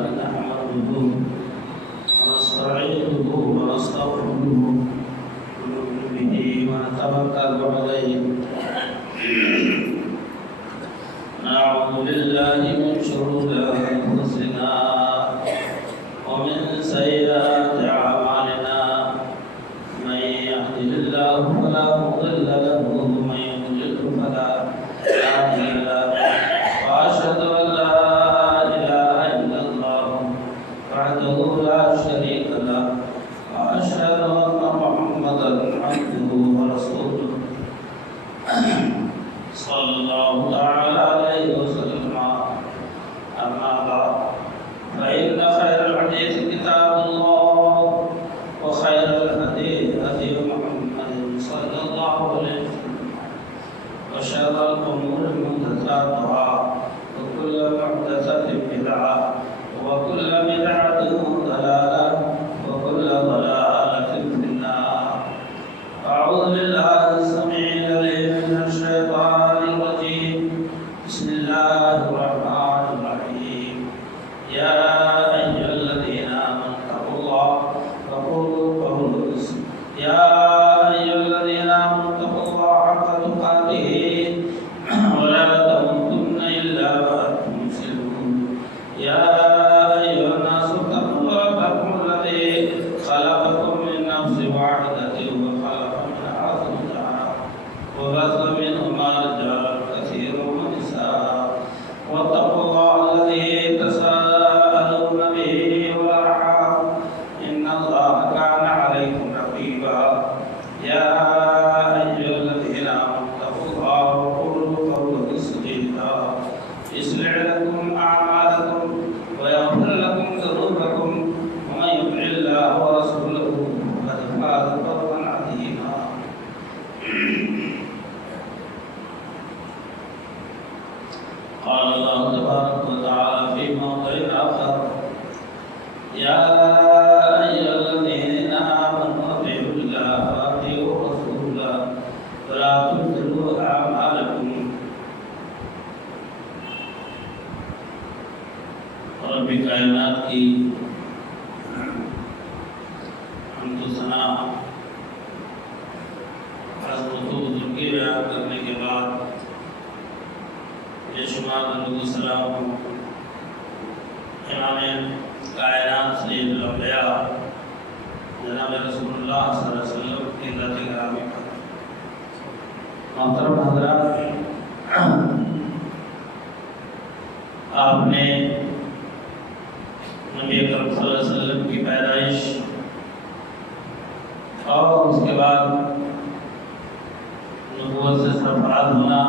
نحمده ونستعينه ونستغفره ونؤمن به ونتوكل عليه نعوذ بالله من شرور أنفسنا ومن سيئات أعمالنا من يهده الله فلا مضل له ومن يضلل فلا هادي له وأشهد أن لا إله إلا الله وحده لا شريك له وأشهد أن محمدا عبده ورسوله صلى الله تعالى عليه وسلم أما بعد فإن خير الحديث كتاب الله وخير الهدي هدي محمد صلى الله عليه وسلم وشر الأمور محدثاتها وكل محدثة بدعة وكل بدعة ضلالة وكل ضلالة في النار أعوذ بالله السميع العليم من الشيطان الرجيم بسم الله الرحمن الرحيم يا أيها الذين آمنوا اتقوا الله وقولوا قولا سديدا يا أيها الذين آمنوا اتقوا الله حق تقاته ولا تموتن إلا وأنتم مسلمون يا أيها الناس اتقوا ربكم الذي خلقكم من نفس واحدة وخلق منها زوجها وبث منهما رجالا كثيرا ونساء واتقوا الله الذي تساءلون به والأرحام إن الله كان عليكم رقيبا يا أيها الذين آمنوا اتقوا الله وقولوا قولا سديدا يصلح لكم أعمالكم ويغفر لكم ذنوبكم ومن يطع الله ورسوله فقد فاز فوزا عظيما قال الله تبارك وتعالى في موضع آخر يا أيها الذين آمنوا أطيعوا الله وأطيعوا الرسول ولا تبطلوا أعمالكم رب کائنات کی حمد و ثنا عظمت و بزرگی بیان کرنے کے بعد بے شمار درود و سلام امام کائنات سید الانبیاء جناب رسول اللہ صلی اللہ علیہ وسلم کی ذات گرامی پر محترم حضرات آپ نے نبی اکرم صلی اللہ علیہ وسلم کی پیدائش اور اس کے بعد نبوت سے سرفراز ہونا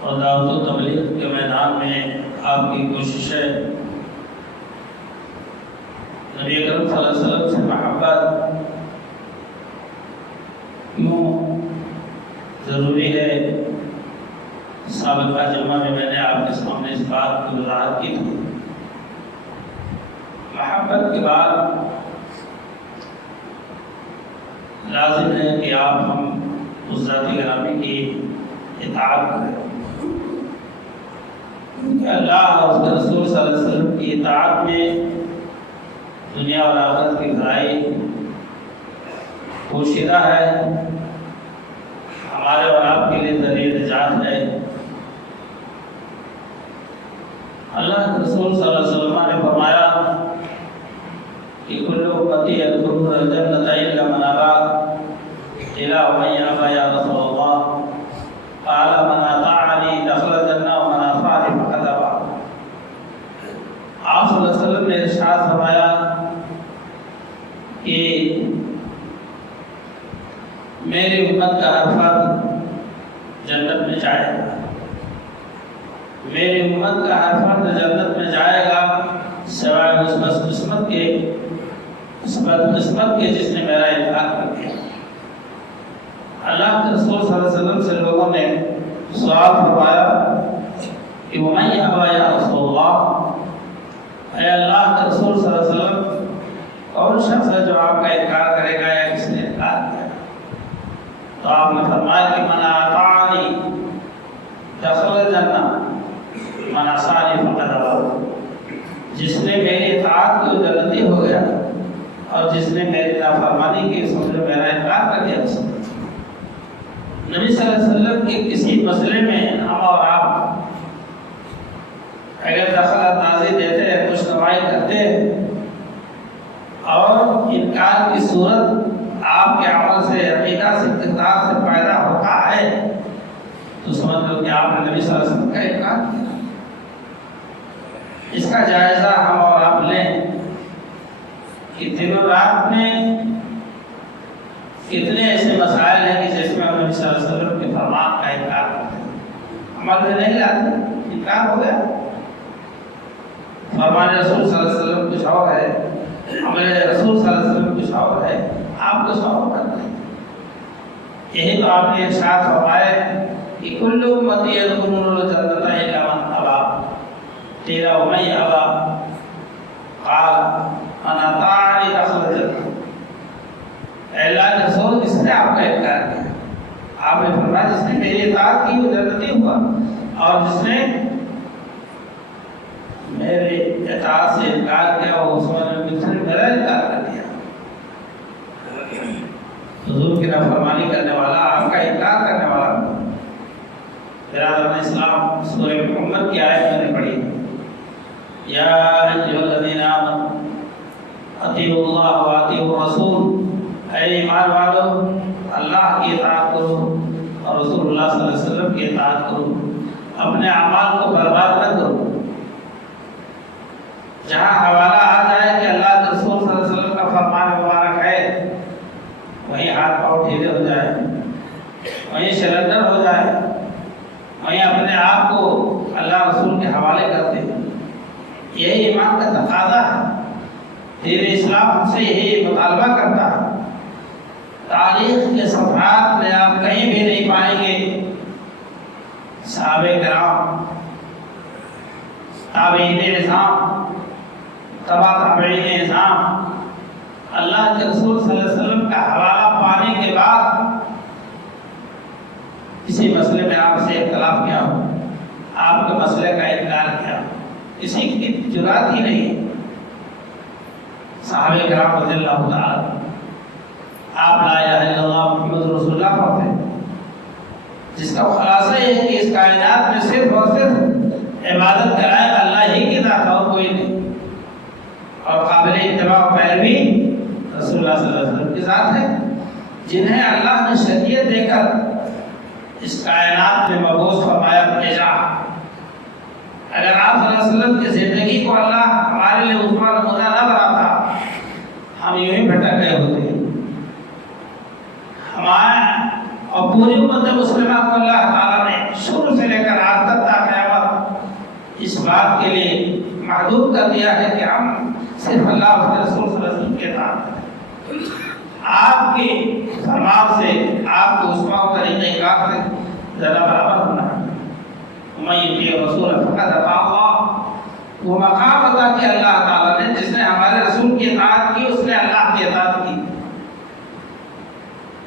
اور دعوت و تبلیغ کے میدان میں آپ کی کوششیں نبی اکرم صلی اللہ علیہ وسلم سے محبت کیوں ضروری ہے سابقہ جمعہ میں نے آپ کے سامنے اس بات کی وضاحت کی تھی محبت کے بعد لازم ہے کہ آپ ہم اس ذاتی گرامی کی اطاعت کریں کہ اللہ اور اس کے رسول صلی اللہ علیہ وسلم کی اطاعت میں دنیا اور آخرت کی بھلائی پوشیدہ ہے ہمارے اور آپ کے لیے ذریعہ نجات ہے اللہ کے رسول صلی اللہ علیہ وسلم نے فرمایا کہ کل امتی یدخلون الجنۃ الا من ابى الا من ابى یا رسول اللہ قال من اطاعنی دخل الجنہ ومن عصانی فقد ابى آپ صلی اللہ علیہ وسلم نے ارشاد فرمایا کہ میری امت کا ہر فرد جنت میں جائے گا میری امت کا ہر فرد جنت میں جائے گا سوائے اس بدقسمت کے جس نے میرا انکار کر دیا اللہ کے رسول صلی اللہ علیہ وسلم سے لوگوں نے سوال فرمایا کہ وَمَنْ يَأْبَى يَا رسول اللہ اے اللہ کے رسول صلی اللہ علیہ وسلم کون شخص ہے جو آپ کا انکار کرے گا یا کس نے انکار کیا تو آپ نے فرمایا کہ من اطاعنی دخل الجنہ من عصانی فقد ابى وسلم کے کسی مسئلے میں ہم اور آپ اگر دخل اندازی دیتے ہیں، کچھ نمائی کرتے ہیں اور انکار کی صورت آپ کے عمل سے، عقیدہ سے، کردار سے پیدا ہوتا ہے تو سمجھ لو کہ آپ نے نبی صلی اللہ علیہ وسلم کا انکار کیا۔ اس کا جائزہ ہم اور آپ لیں کہ دن و رات میں کتنے ایسے مسائل ہیں کہ جس میں ہم نبی صلی اللہ علیہ وسلم کے فرمان کا انکار کرتے ہیں، عمل میں نہیں لاتے، انکار ہو گیا۔ فرمان رسول صلی اللہ علیہ وسلم کچھ اور ہے، عمل رسول صلی اللہ علیہ وسلم کچھ اور ہے، آپ کچھ اور کرتے ہیں۔ یہی تو آپ نے ارشاد فرمایا کہ کل امتی یدخلون الجنۃ الا من ابا، تیرا ومن ابا قال من اطاعنی دخل الجنۃ۔ اے اللہ کے رسول، کس نے آپ کا انکار کیا؟ آپ نے فرمایا جس نے میری اطاعت کی وہ جنتی ہوا، اور جس نے میرے اطاعت سے انکار کیا وہ اس نے میرا انکار کر دیا۔ حضور کی نافرمانی کرنے والا آپ کا انکار کرنے والا۔ برادران اسلام، سورہ محمد کی آیت میں نے پڑھی، یا ایھا الذین آمنوا اطیعوا اللہ واطیعوا الرسول، اے ایمان والو اللہ کی اطاعت کرو اور رسول اللہ صلی اللہ علیہ وسلم کی اطاعت کرو، اپنے اعمال کو برباد نہ کرو۔ جہاں حوالہ آ جائے کہ اللہ کے رسول صلی اللہ علیہ وسلم کا فرمان مبارک ہے، وہیں ہاتھ پاؤں ڈھیلے ہو جائے، وہیں سرنڈر ہو جائے، وہیں اپنے آپ کو اللہ رسول کے حوالے کرتے ہیں۔ یہی ایمان کا تقاضا ہے۔ دین اسلام ہم سے یہی مطالبہ کرتا ہے۔ تاریخ کے صفحات میں آپ کہیں بھی نہیں پائیں گے صحابہ کرام، تابعین نظام، تبع تابعین نظام، اللہ کے رسول صلی اللہ علیہ وسلم کا حوالہ پانے کے بعد کسی مسئلے میں آپ سے اختلاف کیا ہو، آپ کے مسئلے کا انکار کیا ہو، کسی کی جرات ہی نہیں۔ صحابہ کرام رضی اللہ تعالیٰ آپ لا الہ الا اللہ محمد رسول اللہ پڑھتے ہیں، جس کا خلاصہ یہ ہے کہ اس کائنات میں صرف اور صرف عبادت کا لائق اللہ ہی کی ذات اور کوئی نہیں، اور قابل اتباع و پیروی رسول اللہ صلی اللہ علیہ وسلم کی ذات ہے، جنہیں اللہ نے شریعت دے کر اس کائنات میں مبعوث فرمایا، بھیجا۔ اگر آپ صلی اللہ علیہ وسلم کی زندگی کو اللہ ہمارے لیے اسوہ نمونہ نہ بناتا، ہم یوں ہی بھٹک گئے ہوتے ہیں۔ ہمارے اور پوری امت مسلمہ کو اللہ تعالیٰ نے شروع سے لے کر آج تک تا قیامت اس بات کے لیے محدود کر دیا ہے کہ ہم صرف اللہ اور اس کے رسول صلی اللہ علیہ وسلم کے اطاعت کریں۔ آپ کے فرمان سے آپ کو اسوہ و طریقہ کار سے ذرا برابر ہونا ہے۔ ومن یطیع الرسول فقد اطاع اللہ، وہ مقام عطا کیا اللہ تعالیٰ نے، جس نے ہمارے رسول کی اطاعت کی اس نے اللہ کی اطاعت کی۔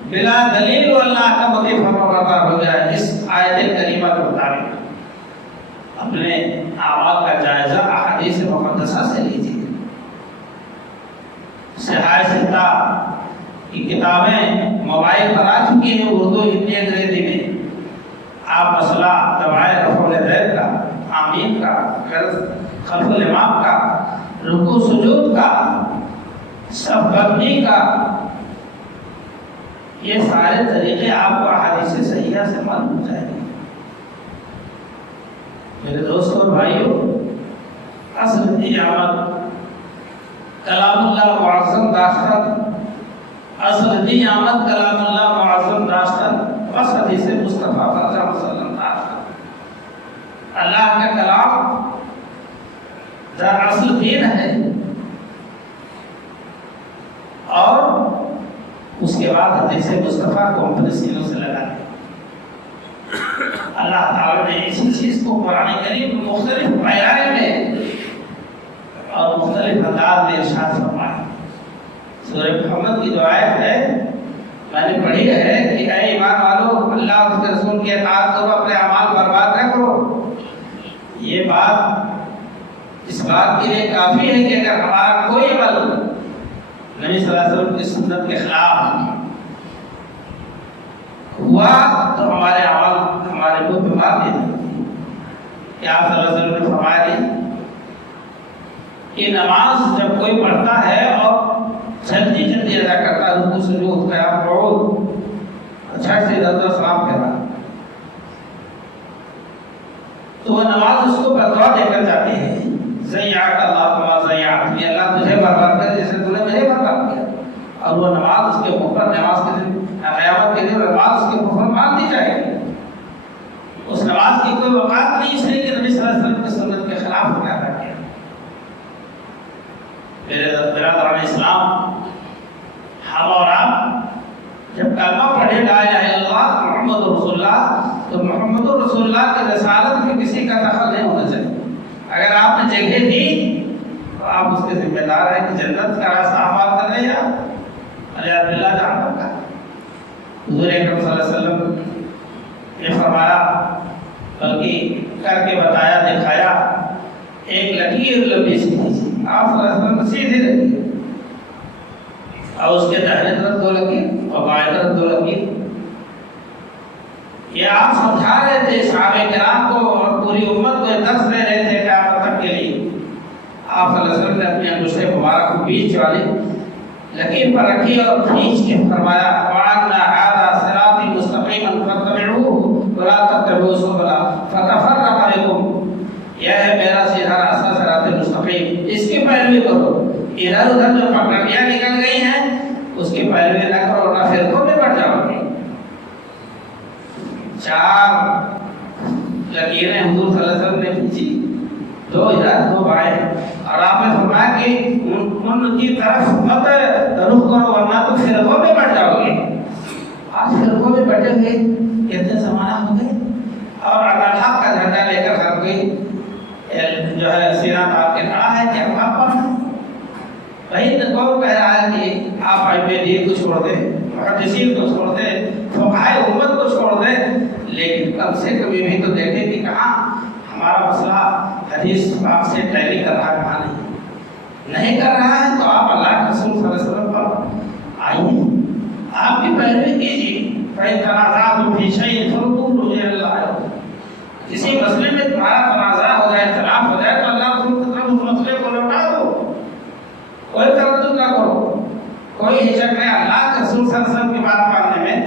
بلا دلیل وہ اللہ کا مطیع فرمانبردار ہو جائے۔ اس آیت کریمہ کے مطابق اپنے اعمال کا جائزہ احادیث مقدسہ سے لیجیے۔ صحائح ستہ کی کتابیں موبائل پر آ چکی ہیں، اردو، ہندی، انگریزی میں۔ آپ مسئلہ دعائے رفع الیدین کا، آمین کا، خلف الامام کا، رکوع سجود کا، صف بندی کا، یہ سارے طریقے آپ کو احادیث صحیحہ سے معلوم ہو جائیں گے۔ میرے دوستوں اور بھائیوں، اصل نعمت کلام اللہ معظم داشتن، اصل نعمت کلام اللہ معظم داشتن، بس حدیث مصطفیٰ صلی اللہ علیہ وسلم داشتن۔ اللہ کا کلام در اصل دین ہے، اور اس کے بعد حدیث مصطفیٰ کو اپنے سینوں سے لگا دیں۔ اللہ تعالیٰ نے اسی چیز کو قرآن کریم میں مختلف معیار میں اور مختلف انداز میں ارشاد فرمایا۔ سورہ محمد کی جو آیت ہے میں نے پڑھی ہے کہ اے ایمان والو اللہ اور اس کے رسول کی اطاعت کرو، اپنے اعمال برباد نہ کرو۔ یہ بات اس بات کے لیے کافی ہے کہ اگر ہمارا کوئی عمل نبی صلی اللہ علیہ وسلم کی سنت کے خلاف، ہوا تو ہمارے عمل ہمارے کو بیمار نہیں جاتے. کیا آپ صلی اللہ علیہ وسلم نے فرمایا نہیں کہ نماز جب کوئی پڑھتا ہے اور جلدی جلدی ادا کرتا ہے، رکوع سجود قیام قعود اچھا سے ادھر سلام کہہ رہا تو وہ نماز اس کو بددعا دے کر جاتی ہے. ضیعک اللہ کما ضیعتنی، اللہ تجھے برباد کر جیسے تو نے مجھے برباد کیا. اور وہ نماز اس کے منہ پر نماز کے دن قیامت کے دن نماز اس کے منہ پر مان دی جائے گی. اس نماز کی کوئی وقات نہیں اس لیے کہ نبی صلی اللہ علیہ وسلم کی سنت کے خلاف ہو ادا کیا. میرے برادران اسلام، ہم اور آپ جب کلمہ پڑھے لا الہ الا اللہ محمد رسول اللہ تو محمد رسول اللہ کی رسالت میں کسی کا دخل نہیں ہونا چاہیے. اگر آپ نے جگہ دی تو آپ اس کے ذمہ دار ہیں کہ جنت کا راستہ ہموار کر رہے ہیں علیہ باللہ جان کا. حضور اکرم صلی اللہ علیہ وسلم نے فرمایا، بلکہ کر کے بتایا دکھایا، ایک لکیر لمبی سی تھی، آپ صلی اللہ علیہ وسلم سیدھی رکھی اور اس کے داہنے طرف 2 لکیر اور بائیں طرف 2 لکیر. یہ آپ سمجھا رہے تھے صحابہ کرام کو اور پوری امت کو درس دے رہے تھے قیامت تک کے لیے. آپ صلی اللہ علیہ وسلم نے اپنی انگشت مبارک کو بیچ والی لکیر پر رکھی اور کھینچ کے فرمایا وَأَنَّ هَذَا صِرَاطِي مُسْتَقِيمًا فَاتَّبِعُوهُ وَلَا تَتَّبِعُوا السُّبُلَ فَتَفَرَّقَ بِكُمْ. یہ ہے میرا سیدھا راستہ صراط مستقیم، اس کی پیروی کرو. ادھر ادھر جو پگڑیاں نکل گئی ہیں اس کی پیروی نہ کرو نہ فرقوں میں بٹ جاؤ گے. 4 لکیریں حضور صلی اللہ علیہ وسلم نے کھینچی، 2 ادھر 2 بائیں، اور آپ نے فرمایا کہ ان کی طرف مت رخ کرو ورنہ تو فرقوں میں بٹ جاؤ گے. آج فرقوں میں بٹے ہوئے کتنے زمانہ ہو گئے اور اللہ کا جھنڈا لے کر ہر کوئی جو ہے سینہ تاپ کے کھڑا ہے کہ ہم پر وہی کون کہہ رہا ہے کہ آپ IPD کو چھوڑ دیں، محدثین کو چھوڑ دیں، فقہائے امت کو چھوڑ دیں، لیکن کم سے کبھی بھی تو دیکھیں کہ کہاں ہمارا مسئلہ حدیث پاک سے ٹیلی کر رہا ہے، کہاں نہیں کر رہا ہے. تو آپ اللہ کے رسول صلی اللہ علیہ وسلم پر آئیے، آپ کی پیروی کیجیے. فَإِن تَنَازَعْتُمْ فِي شَيْءٍ فَرُدُّوهُ إِلَى اللَّهِ. کسی مسئلے میں تمہارا تنازع ہو جائے، اختلاف ہو جائے تو اللہ رسول کی طرف اس مسئلے کو لوٹا دو، کوئی تردد نہ کرو، کوئی ہچک نہیں. اللہ کے رسول صلی اللہ علیہ وسلم کی بات ماننے میں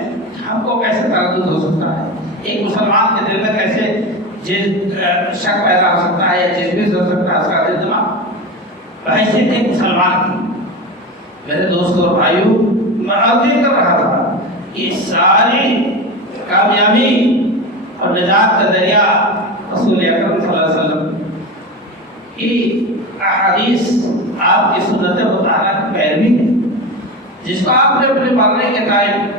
ہم کو کیسے تردد ہو سکتا ہے؟ ایک مسلمان کے دل میں کیسے شک پیدا ہو سکتا ہے یا جذبے ہو سکتا ہے اس کا دل دماغ؟ حیثیت ایک مسلمان کی میرے دوستوں اور بھائیوں، میں عرض کر رہا تھا کہ ساری کامیابی اور نجات کا ذریعہ رسول اکرم صلی اللہ علیہ وسلم کی احادیث، آپ کی سنت مطالعہ کی پیروی ہے، جس کو آپ نے اپنے مرنے کے ٹائم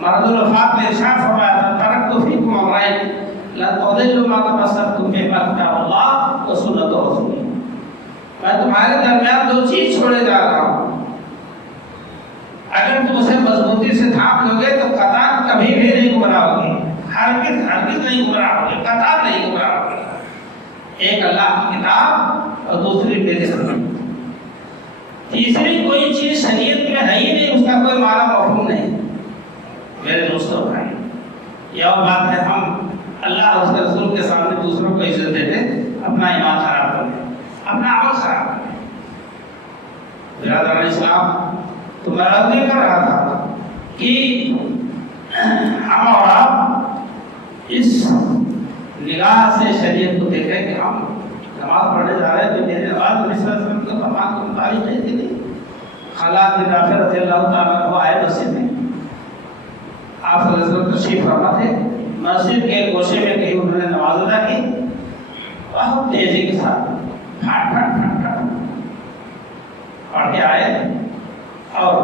مرض الوفات میں ارشاد فرمایا تھا ترکت فیکم امرین لن تضلوا ما تمسکتم بہما کتاب اللہ و سنت رسولہ. میں تمہارے درمیان 2 چیز چھوڑے جا رہا ہوں، اگر تم اسے مضبوطی سے تھام لو گے تو قطعاً کبھی بھی نہیں گمراہ ہوگے، ہرگز نہیں گمراہ ہوگے، قطعاً نہیں گمراہ ہوگے. ایک اللہ کی کتاب اور دوسری میری سنت. تیسری کوئی چیز شریعت میں ہے ہی نہیں، اس کا کوئی معنی مفہوم نہیں. میرے دوستوں بھائی، یہ اور بات ہے ہم اللہ اور اس کے رسول کے سامنے دوسروں کو عزت دیتے، اپنا ایمان خراب کرتے، اپنا عمل خراب کرتے. برادران اسلام، تو میں عرض یہ کر رہا تھا کہ ہم اور آپ اس نگاہ سے شریعت کو دیکھیں کہ ہم نماز پڑھنے جا رہے ہیں تو میری نماز نبی صلی اللہ علیہ وسلم کے فرمان کے مطابق ہے کہ نہیں. خالد بن رافع رضی اللہ تعالیٰ عنہ آئے مسجد میں، آپ صلی اللہ علیہ وسلم تشریف فرما تھے، مسجد کے گوشے میں کہیں انہوں نے نماز ادا کی، بہت تیزی کے ساتھ پھٹ پھٹ پھٹ پھٹ پڑھ کے آئے اور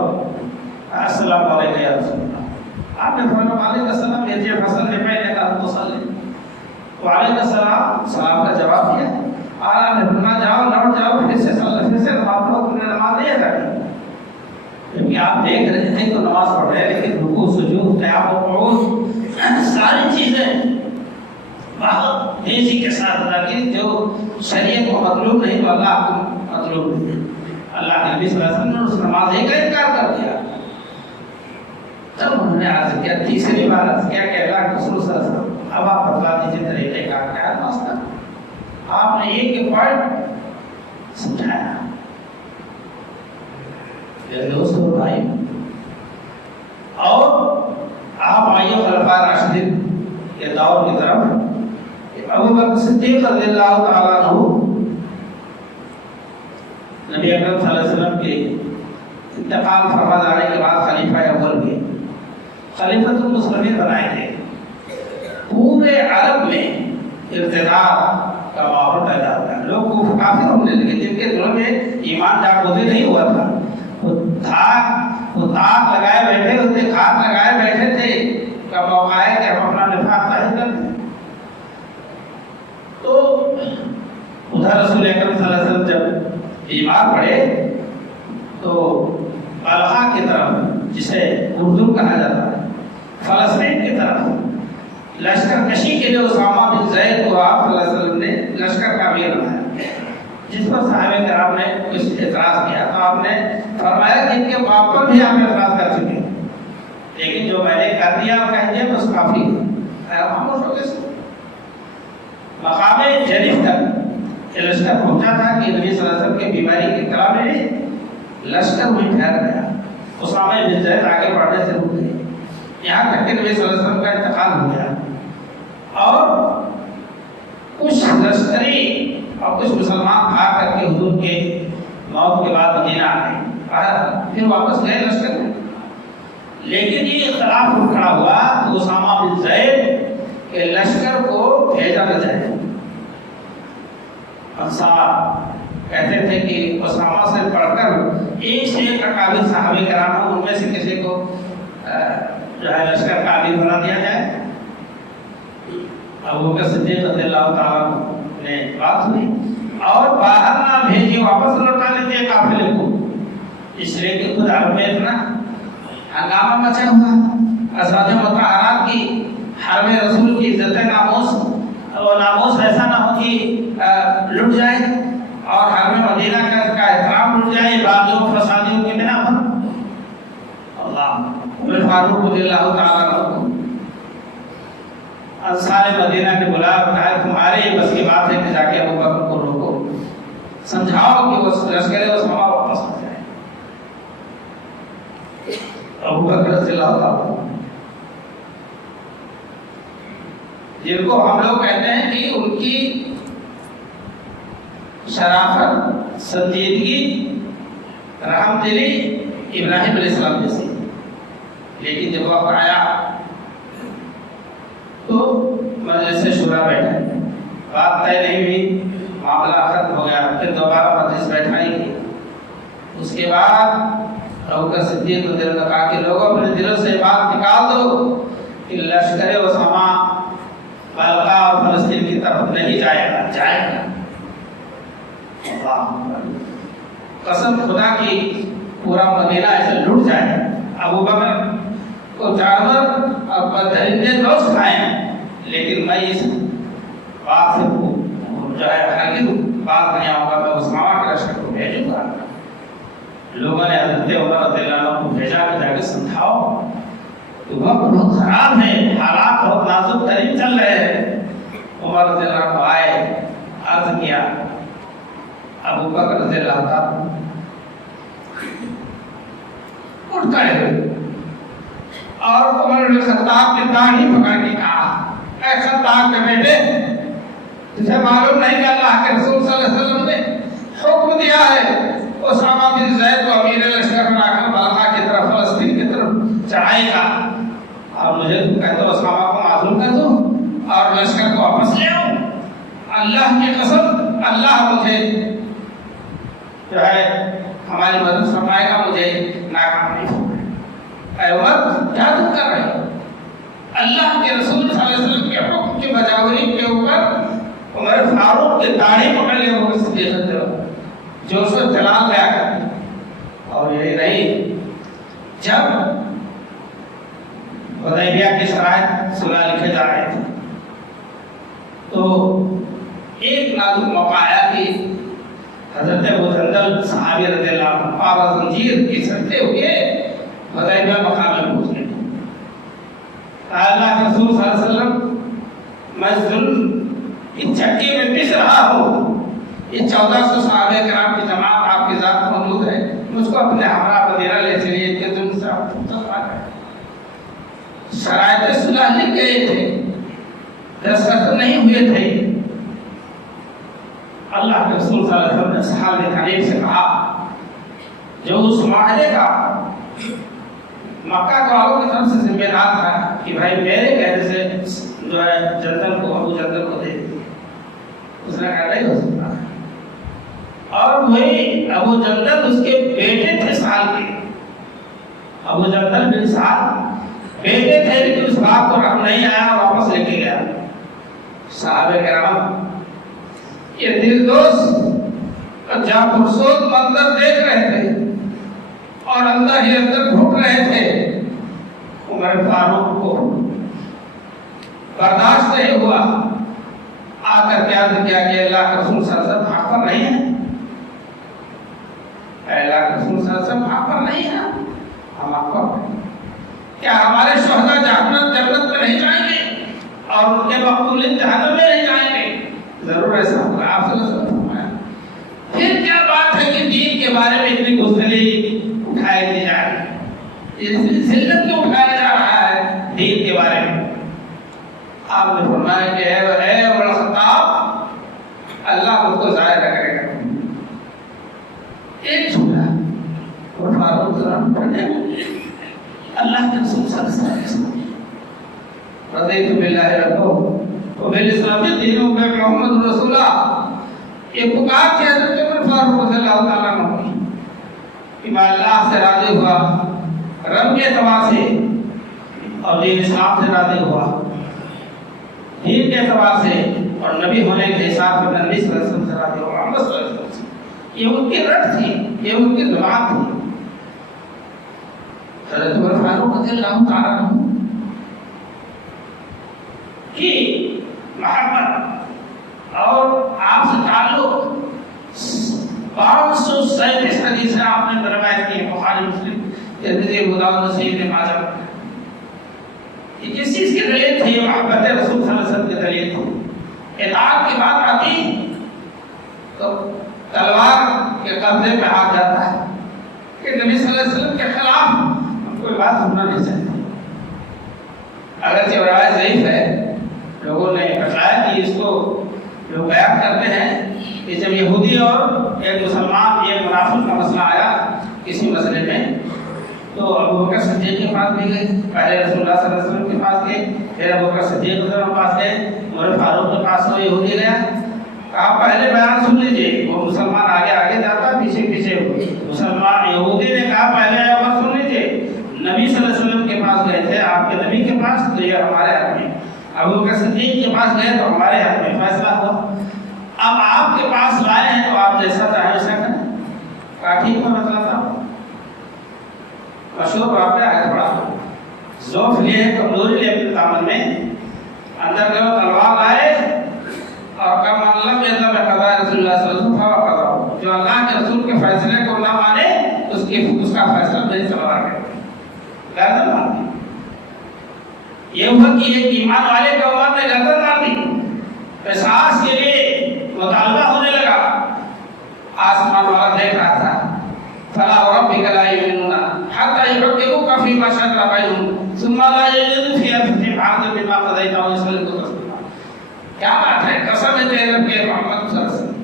السلام علیکم یا رسول اللہ. آپ نے فرمایا وعلیکم السلام ارجع فصلی فإنک لم تصلی. وعلیکم السلام، سلام کا جواب دیا، اور آپ نے فرمایا جاؤ لوٹ جاؤ پھر سے نماز پڑھو، تم نے نماز نہیں ادا کی. کیونکہ آپ دیکھ رہے تھے تو نماز پڑھ رہے لیکن رکوع سجود قیام و قعود ساری چیزیں بہت تیزی کے ساتھ ادا کی، جو شریعت کو مطلوب نہیں تو اللہ کو مطلوب نہیں. اللہ کے نبی صلی اللہ علیہ وسلم نے اس نماز کا انکار کر دیا. تب انہوں نے عرض کیا، تیسری بار عرض کیا کہ اللہ کے رسول صلی اللہ علیہ وسلم اب آپ بتلا دیجیے طریقہ کار کیا ہے مسئلہ۔ آپ نے ایک پوائنٹ سمجھایا دوست اور بھائی، اور آپ آئیے خلفاء راشدین کے دور کی طرف۔ ابو بکر صدیق رضی اللہ تعالیٰ عنہ نبی اکرم صلی اللہ علیہ وسلم کے انتقال فرما جانے کے بعد خلیفہ اول کے خلیفۃ المسلمین بنائے تھے۔ پورے عرب میں ارتداد کا ماحول پیدا ہوا، لوگ کو کافر ہونے لگے جن کے دلوں میں ایمان جاگوزی نہیں ہوا تھا۔ وہ تاک لگائے بیٹھے ہوتے، کھات لگائے بیٹھے تھے کا موقع ہے کہ ہم اپنا نفاق ظاہر کر دیں۔ تو ادھر رسول اکرم صلی اللہ علیہ وسلم جب بیمار پڑے تو بلخا کی طرف، جسے اردو کہا جاتا ہے، فلسطین کی طرف لشکر کشی کے لیے اسامہ بن زید کو آپ صلی اللہ علیہ وسلم نے لشکر کا امیر بنایا، جس پر صحابہ کرام نے کچھ اعتراض کیا تو آپ نے فرمایا کہ ان کے باپ پر بھی آپ اعتراض کر چکے ہیں، لیکن جو میں نے کر دیا اور کہہ دیا بس کافی ہے، خاموش ہو گئے۔ مقام جریف تک یہ لشکر پہنچا تھا کہ نبی صلی اللہ علیہ وسلم کی بیماری کی اطلاع میں لشکر وہیں ٹھہر گیا، اسامہ بن زید آگے بڑھنے سے رک گئے، یہاں تک کہ نبی صلی اللہ علیہ وسلم کا انتقال ہو گیا، اور کچھ لشکری اور کچھ مسلمان بھاگ کر کے حضور کے موت کے بعد مدینہ آ گئے، پھر واپس گئے لشکر میں۔ لیکن یہ اختلاف کھڑا ہوا تو اسامہ بن زید کہ لشکر کو بھیجا نہ جائے۔ انصار کہتے تھے کہ اسامہ سے پڑھ کر ایک سے ایک اکابر صحابہ کرام ان میں سے کسی کو جو ہے لشکر کا امیر بنا دیا جائے۔ ابو بکر صدیق رضی اللہ تعالیٰ نے بات ہوئی اور باہر نہ بھیجی، واپس لوٹا لیتے قافلے کو، اس لیے کہ خود عرب میں اتنا ہنگامہ مچا ہوا، ازواج مطہرات کی حرم رسول کی عزت ناموس اور ناموس ایسا نہ ہو کہ لٹ جائے اور حرم مدینہ کا احترام لٹ جائے باغیوں فسادیوں کی بنا پر۔ اللہ عمر فاروق رضی اللہ تعالیٰ عنہ انصار مدینہ نے بلا بتایا تمہارے بس کی بات ہے کہ جا کے ابو بکر کو روکو، سمجھاؤ کہ وہ لشکر اسامہ واپس آ جائے۔ ابو بکر رضی اللہ تعالیٰ جن کو ہم لوگ کہتے ہیں کہ ان کی شرافت، سنجیدگی، رحم دلی ابراہیم علیہ السلام جیسی، لیکن جب وقت آیا تو مجلس شورا بیٹھا، بات طے نہیں ہوئی، معاملہ ختم ہو گیا، پھر دوبارہ مجلس بیٹھائی گئی۔ اس کے بعد ابو بکر صدیق رضی اللہ عنہ نے کہا کہ لوگوں اپنے دلوں سے بات نکال دو کہ لشکر اسامہ بلقا اور فلسطین کی طرف نہیں جائے گا، جائے گا۔ قسم خدا کی پورا مدینہ ایسے لٹ جائے، ابو بکر کو جانور اور درندے دوست کھائیں، لیکن میں اس بات سے جو ہے ہرگز بات نہیں آؤں گا، میں اسامہ کے لشکر کو بھیجوں گا۔ لوگوں نے حضرت عمر رضی اللہ عنہ کو بھیجا کہ جا کے سمجھاؤ کہ وقت بہت خراب ہے، حالات بہت نازک ترین چل رہے ہیں۔ عمر رضی اللہ عنہ آئے، عرض کیا، ابو بکر رضی اللہ عنہ اٹھ کھڑے ہوئے اور عمر بن خطاب کی داڑھی پکڑ کے کہا، اے خطاب کے بیٹے، تجھے معلوم نہیں کہ اللہ کے رسول صلی اللہ علیہ وسلم نے حکم دیا ہے اسامہ بن زید کو امیر لشکر بنا کر بلخا کی طرف، فلسطین کی طرف چڑھائے گا، اور مجھے تم کہتے ہو اسامہ کو معذور کر دو اور لشکر کو واپس لے آؤ؟ اللہ کی قسم، اللہ مجھے جو ہے ہماری مدد فرمائے گا، مجھے ناکام نہیں ہوگا۔ اے عمر، کیا تم کر رہے ہو؟ اللہ کے رسول صلی اللہ علیہ وسلم کے حکم کی بجاوری کے اوپر عمر فاروق کی داڑھی پکڑ لے وہ صدیق جو اس کو جلال لیا کرتے۔ اور یہی نہیں، جب حدیبیہ کی شرائط صلح لکھے جا رہے تھے تو ایک نازک موقع آیا کہ حضرت ابو جندل صحابی رضی اللہ عنہ پارا زنجیر کی سرتے ہوئے حدیبیہ مقام میں پہنچ گئے۔ اللہ کے رسول صلی اللہ علیہ وسلم میں ظلم کی چٹی میں پس رہا ہوں، یہ 1400 صحابہ کرام کی جماعت آپ کی ذات موجود ہے، مجھ کو اپنے ہمراہ مدینہ لے چلیے کہ ظلم سے آپ شرائط صلح لکھ گئے تھے، دستخط نہیں ہوئے تھے۔ اللہ کے رسول صلی اللہ علیہ وسلم نے صحابہ کریم سے کہا جو اس معاہدے کا مکہ کے والوں کی طرف سے ذمہ دار تھا کہ بھائی میرے کہنے سے جو ہے جندل کو ابو جندل کو دے دی، اس نے کہا نہیں ہو سکتا، اور وہی ابو جندل اس کے بیٹے تھے سال کے، ابو جندل بن سال بیٹے تھے، لیکن اس بات کو رحم نہیں آیا اور واپس لے کے گیا۔ صحابہ کرام یہ دل دوست جہاں پرسوز منظر دیکھ رہے تھے اور اندر ہی اندر گھٹ رہے تھے، عمر فاروق کو برداشت نہیں ہوا، آ کر کے عرض کیا کہ اللہ کے رسول صلی اللہ علیہ وسلم حق پر نہیں ہے، اللہ کے رسول صلی اللہ علیہ وسلم حق پر نہیں ہے، ہم حق پر ہیں، کیا ہمارے شہداء جنت میں نہیں جائیں گے اور ان کے مقتولین جہنم میں نہیں جائیں گے؟ ضرور ایسا ہوگا، آپ صلی اللہ علیہ وسلم فرمایا۔ پھر کیا بات ہے کہ دین کے بارے میں اتنی گفتگو اٹھائی دی جا رہی ہے، ذلت کیوں اٹھایا جا رہا ہے دین کے بارے میں؟ آپ نے فرمایا کہ اے عمر الخطاب، اللہ مجھ کو ضائع نہ کرے گا۔ ایک جملہ اور فاروق رضی پڑھنے اللہ کے رسول صلی اللہ علیہ وسلم رضیت باللہ ربا وبالاسلام دینا وبمحمد رسول اللہ، یہ پکار کے حضرت عمر فاروق رضی اللہ تعالیٰ عنہ کہ میں اللہ سے راضی ہوا رب کے اعتبار سے اور دین اسلام سے راضی ہوا، دین کے اعتبار سے اور نبی ہونے کے حساب سے نبی صلی اللہ علیہ وسلم سے راضی ہوا، محمد صلی اللہ علیہ وسلم سے۔ یہ ان کی رٹ تھی، یہ ان کی زبان تھی۔ حضرت عمر فاروق رضی اللہ تعالیٰ عنہ کی محبت اور آپ سے تعلق 537 حدیث آپ نے روایت کی، بخاری مسلم ترمذی ابو داؤد نسائی ابن ماجہ۔ یہ کس چیز کی دلیل تھی؟ یہ محبت رسول صلی اللہ علیہ وسلم کی دلیل تھی۔ اطاعت کی بات آتی تو تلوار کے قبضے پہ ہاتھ جاتا ہے کہ نبی صلی اللہ علیہ وسلم کے خلاف ہم کوئی بات سننا نہیں چاہتے۔ اگرچہ روایت ضعیف ہے، لوگوں نے بتایا کہ اس کو لوگ بیان کرتے ہیں کہ جب یہودی اور ایک مسلمان ایک منافق کا مسئلہ آیا کسی مسئلے میں، تو ابو بکر صدیق کے پاس بھی گئے، پہلے رسول اللہ صلی اللہ علیہ وسلم کے پاس گئے، پھر ابو بکر صدیق کے پاس گئے، عمر فاروق کے پاس وہ یہودی گیا، کہا پہلے بیان سن لیجیے۔ وہ مسلمان آگے آگے جاتا، پیچھے پیچھے مسلمان یہودی نے کہا پہلے عمر سن لیجیے، نبی صلی اللہ علیہ وسلم کے پاس گئے تھے آپ کے نبی کے پاس، تو یہ ہمارے حق میں، ابو بکر صدیق کے پاس گئے تو ہمارے حق میں فیصلہ ہوا، اب آپ کے پاس لائے ہیں تو آپ جیسا چاہیں ویسا کریں۔ کہا ٹھیک ہے، مسئلہ تھا مشہور واقعہ ہے، تھوڑا ضعف لیے کمزوری لیے اپنے دامن میں، اندر گئے تلوار لائے اور کہا من لم یذب بقضاء رسول اللہ صلی اللہ علیہ وسلم فهو قضاء، جو اللہ کے رسول کے فیصلے کو نہ مانے اس کا فیصلہ میری تلوار کرے، گردن مار دی۔ یہ ہوا کہ ایک ایمان والے کا عمر نے گردن مار دی، قصاص کے لیے مطالبہ ہونے لگا۔ آسمان والا دیکھ رہا تھا، فلا وربک لا یؤمنون حتی یحکموک فیما شجر بینہم ثم لا یجدوا فی انفسہم حرجا مما قضیت ویسلموا تسلیما۔ کیا بات ہے، قسم ہے تیرے رب کے محمد صلی اللہ علیہ وسلم،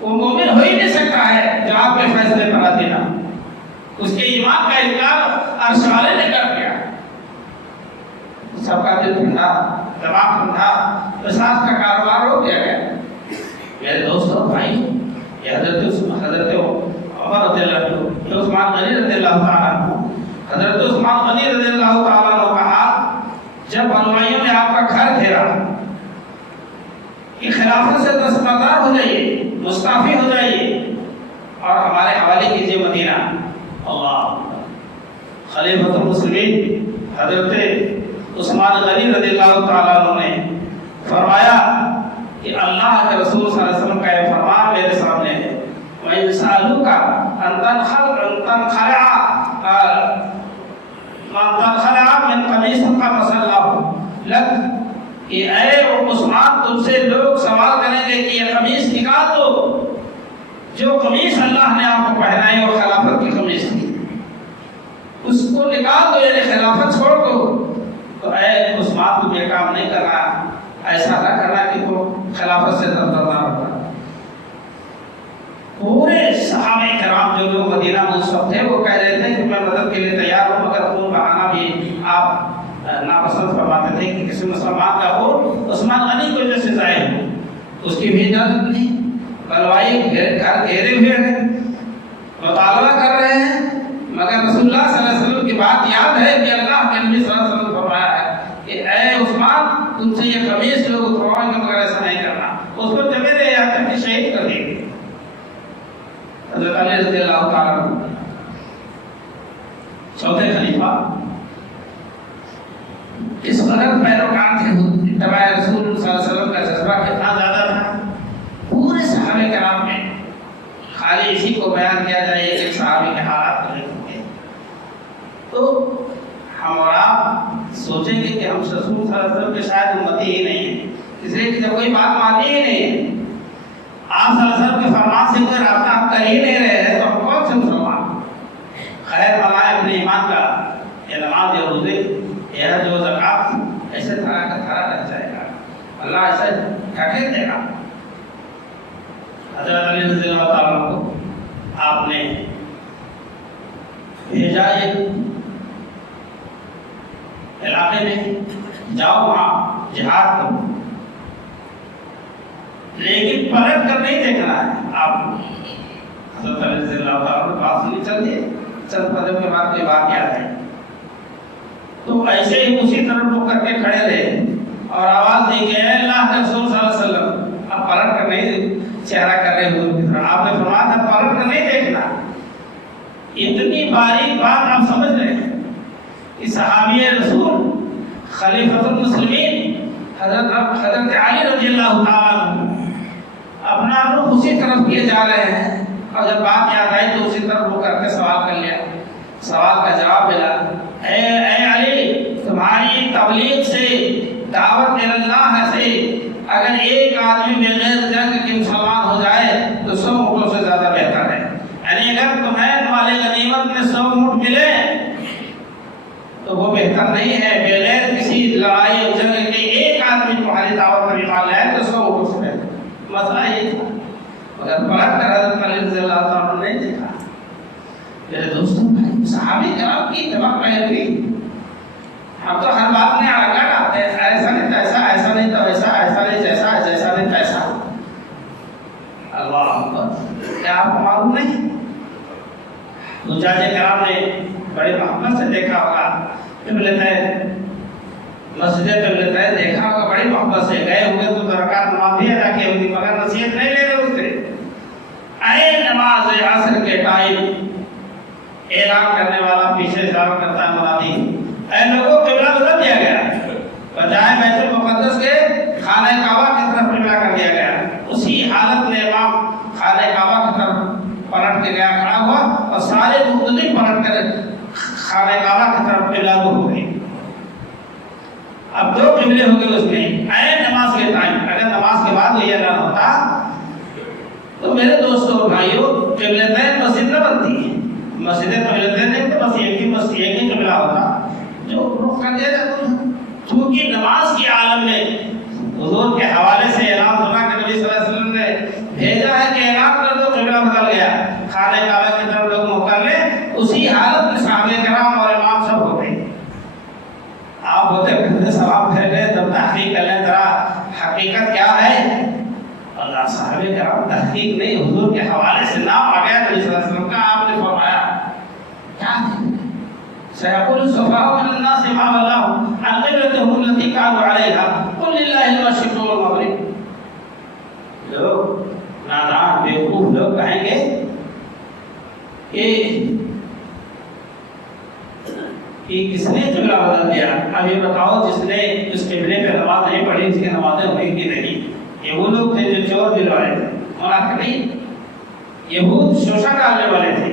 وہ مومن ہو ہی نہیں سکتا ہے جو آپ کے فیصلے پر راضی نہ ہو۔ اس کے ایمان کا انکار عرش والے نے کر دیا، سب کا دل ٹھنڈا، دماغ ٹھنڈا، قصاص کا کاروبار ہو گیا ہے۔ میرے دوستوں بھائی، یہ حضرت عمر رضی اللہ عنہ، یہ عثمان غنی رضی اللہ تعالیٰ عنہ، حضرت عثمان غنی رضی اللہ تعالیٰ عنہ کا ہاتھ جب بنوائیوں نے آپ کا گھر گھیرا کہ خلافت سے دستبردار ہو جائیے، مستعفی ہو جائیے اور ہمارے حوالے کیجیے مدینہ، اللہ خلیفۃ المسلمین حضرت عثمان غنی رضی اللہ تعالیٰ عنہ نے فرمایا کہ اللہ کے رسول صلی اللہ علیہ وسلم کا یہ فرمان میرے سامنے ہے، وَإِنْ سَأَلُوكَ أَن تَنْخَلَعَ مِنْ قَمِيصٍ قَدْ غَسَلْنَاهُ لگ کہ اے عثمان تم سے لوگ سوال کریں گے کہ یہ قمیص نکال دو جو قمیص اللہ نے آپ کو پہنائی اور خلافت کی قمیص تھی اس کو نکال دو یعنی خلافت چھوڑ دو. تو اے عثمان تم یہ کام نہیں کرنا ایسا نہ کرنا کہ تو خلافت سے دردار ہوگا. پورے صحابہ کرام جو لوگ مدینہ منصب تھے وہ کہہ رہے تھے کہ میں مدد کے لیے تیار ہوں مگر خون بہانا بھی آپ ناپسند فرماتے تھے کہ کسی مسلمان کا خون عثمان غنی کی وجہ سے ضائع ہو اس کی بھی اجازت نہیں. بلوائی گھر گھیرے ہوئے ہیں مطالبہ کر رہے ہیں مگر رسول اللہ صلی اللہ علیہ وسلم کی بات یاد ہے کہ اللہ کے نبی صلی اللہ علیہ وسلم فرمایا ہے کہ اے عثمان تم سے یہ قمیص لوگ اتروائیں گے مگر ایسا نہیں کرنا. اس کو جمع دے یا تک شہید کر دیں گے. حضرت علی رضی اللہ تعالیٰ چوتھے خلیفہ اس قدر پیروکار تھے اتباع رسول صلی اللہ علیہ وسلم کا جذبہ کتنا زیادہ تھا. پورے صحابہ کرام میں خالی اسی کو بیان کیا جائے ایک صحابی کے حالات کو لکھیں گے تو ہم اور آپ سوچیں گے کہ ہم رسول صلی اللہ علیہ وسلم کے شاید امتی ہی نہیں ہیں اس لیے کہ جب کوئی بات مانتی ہی نہیں ہے آپ صلی اللہ علیہ وسلم کے فرمان سے کوئی رابطہ آپ کر ہی نہیں رہے ہیں تو ہم کون سے مسلمان. خیر منائے اپنے ایمان کا یہ نماز یہ روزے یہ جو زکات ایسے طرح کا طرح رہ جائے گا اللہ ایسے ڈھکیل دے گا. حضرت علی رضی اللہ تعالیٰ کو آپ نے بھیجا ایک علاقے میں جاؤ وہاں جہاد کرو لیکن پلٹ کر نہیں دیکھنا ہے آپ. حضرت علی رضی اللہ تعالیٰ کو بات سنی چلیے چند قدم کے بعد کوئی بات یاد ہے تو ایسے ہی اسی طرح رک کر کے کھڑے رہے اور آواز دی کہ اے اللہ کے رسول صلی اللہ علیہ وسلم اب پلٹ کر نہیں چہرہ کر رہے حضور کی طرح. آپ نے فرمایا تھا پلٹ کر نہیں دیکھنا. اتنی باریک بات آپ سمجھ رہے ہیں کہ صحابی رسول خلیفۃ المسلمین حضرت علی رضی اللہ تعالیٰ اپنا رخ اسی طرف کیے جا رہے ہیں اور جب بات یاد آئی تو اسی طرف رک کر کے سوال کر لیا. سوال کا جواب ملا اے علی تمہاری تبلیغ سے دعوت اللہ سے اگر ایک آدمی بغیر جنگ کے مسلمان ہو جائے تو 100 اونٹوں سے زیادہ بہتر ہے. یعنی اگر تمہیں مال غنیمت میں 100 اونٹ ملے تو وہ بہتر نہیں ہے بغیر کسی لڑائی اور جنگ کے ایک آدمی تمہاری دعوت پر ایمان لائے تو 100 اونٹوں سے بہتر. مسئلہ یہ تھا مگر پلٹ کر حضرت علی رضی اللہ تعالیٰ نے نہیں دیکھا. میرے دوستوں بھائی صحابہ کرام کی اتباع پیروی ہم تو ہر بات میں آگے آتے ہیں ایسا نہیں تیسا ایسا نہیں تو ویسا ایسا نہیں جیسا جیسا نہیں تیسا. اللہ اکبر کیا آپ کو معلوم نہیں حجاج کرام نے بڑے محبت سے دیکھا ہوگا قبلتین مسجد قبلتین دیکھا ہوگا بڑی محبت سے گئے ہوئے تو رکعت نماز بھی ادا کی ہوگی مگر نصیحت نہیں لے رہے اس سے. اے نماز عصر کے ٹائم اعلان کرنے والا پیچھے اعلان کرتا ہے منادی اے لوگوں قبلہ بدل دیا گیا بجائے بیت المقدس کے خانہ کعبہ کی طرف قبلہ کر دیا گیا. اسی حالت میں امام خانہ کعبہ کی طرف پلٹ کے گیا کھڑا ہوا اور سارے مقتدی پلٹ کر خانہ کعبہ کی طرف قبلہ ہو گئے. اب 2 قبلے ہو گئے اس میں اے نماز کے ٹائم. اگر نماز کے بعد یہ اعلان ہوتا تو میرے دوستوں اور بھائیوں قبلتین مسجد نہ بنتی. مسجد قبلتین نہیں تو بس ایک ہی قبلہ ہوتا جو رخ کر دیا جاتا. چونکہ نماز کے عالم میں حضور کے حوالے سے اعلان سنا کہ نبی صلی اللہ علیہ وسلم نے بھیجا ہے کہ اعلان کر دو قبلہ بدل گیا خانہ کعبہ کی طرف لوگ منہ کر لیں. اسی حالت میں صحابہ کرام اور امام سب ہو گئے. آپ ہوتے پھرتے ثواب پھر گئے تب تحقیق کر لیں ذرا حقیقت کیا ہے. اللہ صحابہ کرام تحقیق نہیں حضور کے حوالے سے نام آ گیا نبی صلی اللہ علیہ وسلم کا. آپ نے فرمایا کیا سيقول السفهاء من الناس ما ولاهم عن قبلتهم التي كانوا عليها قل لله المشرق والمغرب. لوگ نادان بیوقوف لوگ کہیں گے کہ کس نے قبلہ بدل دیا. اب یہ بتاؤ جس نے اس قبلے پہ نماز نہیں پڑھی اس کی نمازیں ہوئیں گی نہیں. یہ وہ لوگ تھے جو چور دل والے تھے منافق نہیں. یہود شوشہ ڈالنے والے تھے.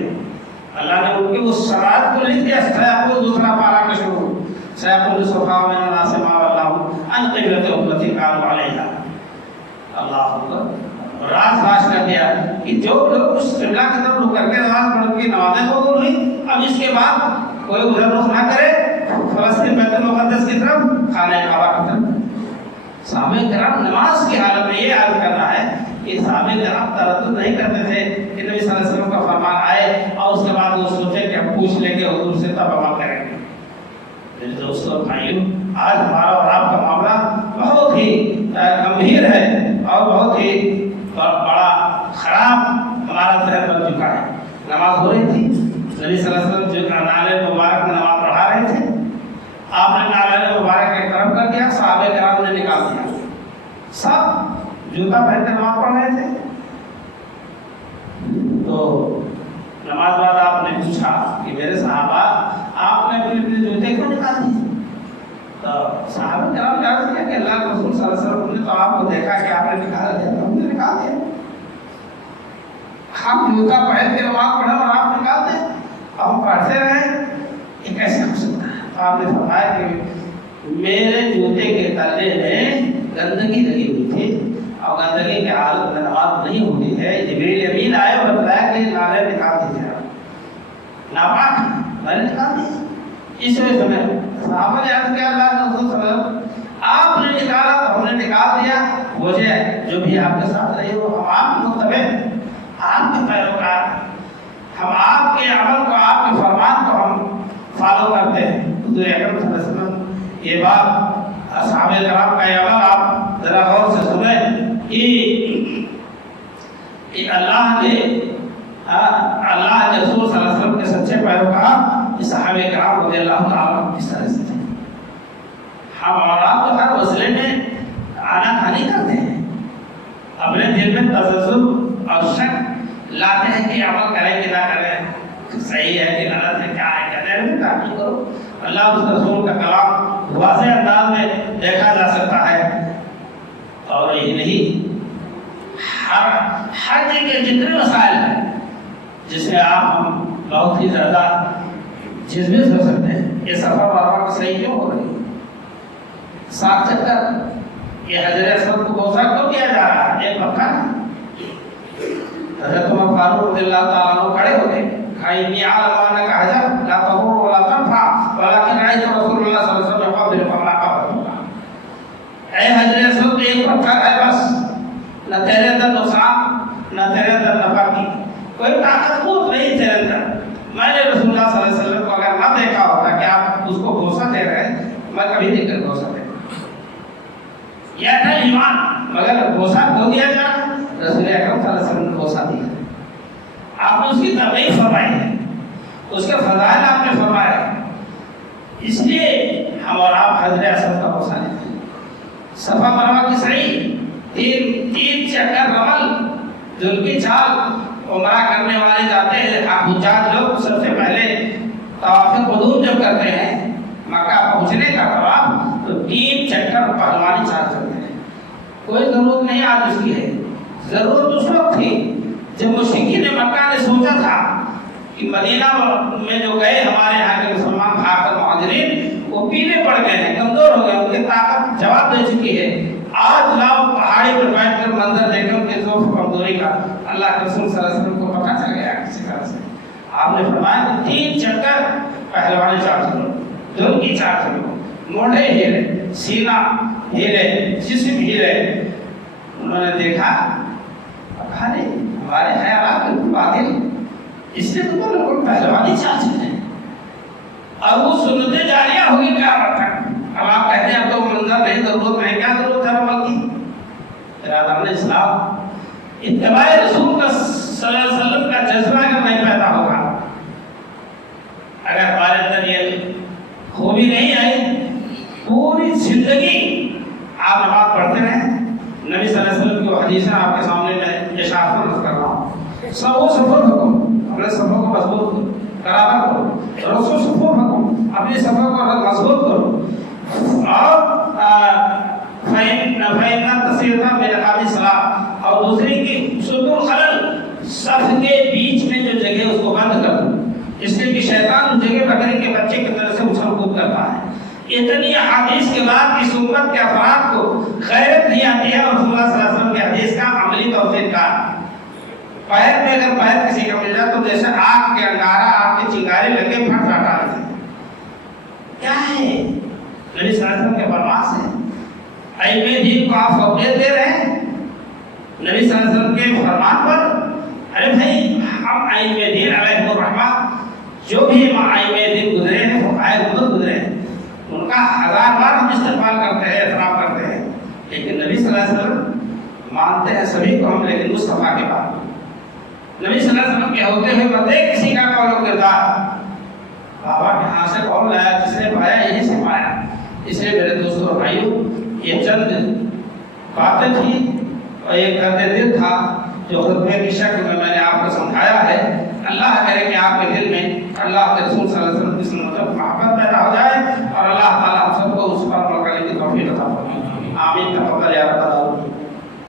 اللہ نے ان کی اس شرائط کو لکھ دیا. سیقول دوسرا پارا کا شروع سیقول السفهاء من الناس ما ولاهم كانوا عليها. اللہ اکبر. راز فاش کر دیا کہ جو لوگ اس قبلہ کی طرف رخ کر کے نماز پڑھ کے نمازیں قبول ہوئی، اب اس کے بعد کوئی ادھر رخ نہ کرے فلسطین بیت المقدس کی طرف، خانہ کعبہ کی طرف. صحابہ کرام نماز کی حالت میں یہ عرض کرنا ہے کہ صحابہ کرام تردد نہیں کرتے تھے کہ نبی صلی اللہ علیہ وسلم کا فرمان آئے اور اس کے بعد وہ سوچیں کہ ہم پوچھ لیں گے حضور سے تب عمل کریں گے. میرے دوستوں اور بھائیوں، آج ہمارا اور آپ کا معاملہ بہت ہی گمبھیر ہے اور بہت ہی بڑا خراب ہمارا ذہن بن چکا ہے. نماز ہو رہی تھی، نبی صلی اللہ علیہ وسلم جو نعل مبارک میں نماز پڑھا رہے تھے، آپ نے نعل مبارک ایک طرف کر دیا، صحابہ کرام نے نکال دیا. سب جوتا پہن کر نماز پڑھ رہے تھے. تو نماز بعد آپ نے پوچھا کہ میرے صحابہ آپ نے اپنے جوتے کیوں نکال دیے؟ تو صحابہ کرام نے عرض کیا کہ اللہ کے رسول صلی اللہ علیہ وسلم نے تو آپ کو دیکھا کہ آپ نے نکال دیا تو ہم نے نکال دیا. ہم جوتا پہن کے نماز پڑھیں اور آپ نکال دیں، ہم پڑھتے رہیں، یہ کیسے ہو سکتا ہے؟ تو آپ نے فرمایا کہ میرے جوتے کے تلے میں گندگی لگی ہوئی تھی اور گندگی کی حالت میں نماز نہیں ہوتی ہے. جبریل امین آئے اور بتایا کہ نالے نکال دیجیے، ناپاک میں نے نکال دی. اس وجہ سے میں صحابہ نے عرض کیا اللہ کے رسول صلی اللہ علیہ وسلم آپ نے نکالا تو ہم نے نکال دیا. وجہ جو بھی آپ کے ساتھ رہی ہو، ہم آپ کے متبع، آپ کے پیروکار، ہم آپ کے عمل کو، آپ کے فرمان کو ہم فالو کرتے ہیں. حضور اکرم صلی اللہ علیہ وسلم یہ بات اصحاب کرام کا یہ عمل آپ ذرا غور سے سنیں کہ اللہ نے اللہ کے رسول صلی اللہ علیہ وسلم کے سچے پیروکار صحابہ کرام رضی اللہ عنہ کس طرح سے تھے. ہم اور آپ تو ہر مسئلے میں آنا کھانی کرتے ہیں، اپنے دل میں تذبذب اور شک لاتے ہیں کہ عمل کریں کہ نہ کریں، صحیح ہے کہ غلط ہے، کیا ہے کہتے ہیں. تحقیق کرو، اللہ اس رسول کا کلام واضح انداز میں دیکھا جا سکتا ہے. اور یہ نہیں، ہر جگہ جتنے مسائل ہیں جس میں آپ ہم بہت ہی زیادہ جذبے ہو سکتے ہیں. یہ سفر بابا صحیح کیوں ہو رہی ہے؟ ساتھ چل کر یہ حضرت اسود کو بوسا کیوں کیا جا رہا ہے؟ ایک مکہ حضرت عمر فاروق رضی اللہ تعالیٰ عنہ کھڑے ہو گئے، خیمی عالمانہ کا حجب لا تضر ولا تنفع ولكن رأيت رسول اللہ صلی اللہ علیہ وسلم يقبل فما قبل. اے حضرت اسود ایک پتھر ہے بس، نہ تیرے اندر نقصان نہ تیرے اندر نفع کی کوئی طاقت قوت نہیں تیرے اندر. میں نے رسول اللہ صلی اللہ علیہ وسلم کو اگر نہ دیکھا ہوتا کہ آپ اس کو بوسہ دے رہے ہیں، میں کبھی نہیں کر بوسہ دے. یہ تھا ایمان، مگر بوسہ کھو دیا جا. رسول اکرم صلی اللہ علیہ وسلم نے بوسہ دیا، آپ نے اس کی تبعیض فرمائی ہے، اس کے فضائل آپ نے فرمایا. اس لیے ہم اور آپ حضرت اسود کا بوسہ دیتے ہیں. صفا مروا کی صحیح تین چکر رمل جو ان کی چال عمرہ کرنے والے جاتے ہیں، حجاج لوگ سب سے پہلے طواف قدوم جب کرتے ہیں مکہ پہنچنے کا طواف، تو 3 چکر پہلوانی چال چلتے ہیں. کوئی ضرورت نہیں آج اس کی ہے، ضرورت اس وقت تھی جب مشرکین مکہ نے سوچا تھا کہ مدینہ میں جو گئے ہمارے یہاں کے مسلمان بھاگ کر مہاجرین، وہ پیلے پڑ گئے ہیں، کمزور ہو گئے، ان کی طاقت جواب دے چکی ہے. آج لاؤ پہاڑی پر بیٹھ کر منظر دیکھیں ان کے ضعف و کمزوری کا. اللہ کے رسول صلی اللہ علیہ وسلم کو پتہ چل گیا کسی طرح سے. آپ نے فرمایا کہ 3 چکر پہلوانی چال چلو، دل کی چال چلو، موڑے ہیلے، سینہ ہیلے، جسم ہیلے. انہوں نے دیکھا ہمارے خیالات بالکل باطل، اس لیے تو لوگ پہلوانی چال چلتے ہیں اور وہ سنتیں جاریہ ہوگی قیامت تک. اب آپ کہتے ہیں اب تو منظر نہیں، ضرورت نہیں، کیا ضرورت ہے عمل کی؟ برادران اسلام، اتباع رسول کا صلی اللہ علیہ وسلم کا جذبہ اگر نہیں پیدا ہوگا، اگر ہمارے اندر یہ خوبی نہیں آئی، پوری زندگی آپ نماز پڑھتے رہیں. نبی صلی اللہ علیہ وسلم کی حدیثیں آپ کے سامنے میں اشارت نظر کر رہا ہوں. سفر حکم، اپنے سفر کو مضبوط کرا کرو. رسول سفر حکم، اپنے سفر کو مضبوط کرو. اور اور دوسری کی صدور خلل، صف کے بیچ میں جو جگہ اس کو بند کر دو، اس لیے کہ شیطان اس جگہ بکری کے بچے کی طرح سے اچھل کود کرتا ہے. اتنی احادیث کے بعد اس امت کے افراد کو غیرت نہیں آتی ہے رسول اللہ صلی اللہ علیہ وسلم کی حدیث کا عملی توفیق کا. پیر پہ اگر پیر کسی کا مل جائے تو جیسے آگ کے انگارہ آپ کے چنگارے لگے پھٹ پھٹ آ رہے ہیں. کیا ہے نبی صلی اللہ علیہ وسلم کے فرمان سے ائمہ دین کو آپ فوقیت دے رہے ہیں نبی صلی اللہ علیہ وسلم کے فرمان پر. ارے بھائی ہم ائمہ دین علیہ الرحمہ جو بھی ائمہ دین گزرے ہیں فقہائے امت گزرے ہیں ان کا ہزار بار ہم استقبال کرتے ہیں احترام کرتے ہیں لیکن نبی صلی اللہ علیہ وسلم مانتے ہیں سبھی کو ہم لیکن مصطفیٰ کے بعد نبی صلی اللہ علیہ وسلم کے ہوتے ہوئے بندے کسی کا قول و کردار بابا کہاں سے قول لایا جس نے پایا یہی سے پایا. اس لیے میرے دوستوں اور بھائیوں یہ چند باتیں تھیں اور ایک درد دل تھا جو خطبے کی شکل میں نے آپ کو سمجھایا ہے. اللہ کرے کہ آپ کے دل میں اللہ کے رسول صلی اللہ علیہ وسلم کی سنت پر محبت پیدا ہو جائے اور اللہ تعالیٰ ہم سب کو اس پر عمل کرنے کی توفیق عطا فرمائے. آمین.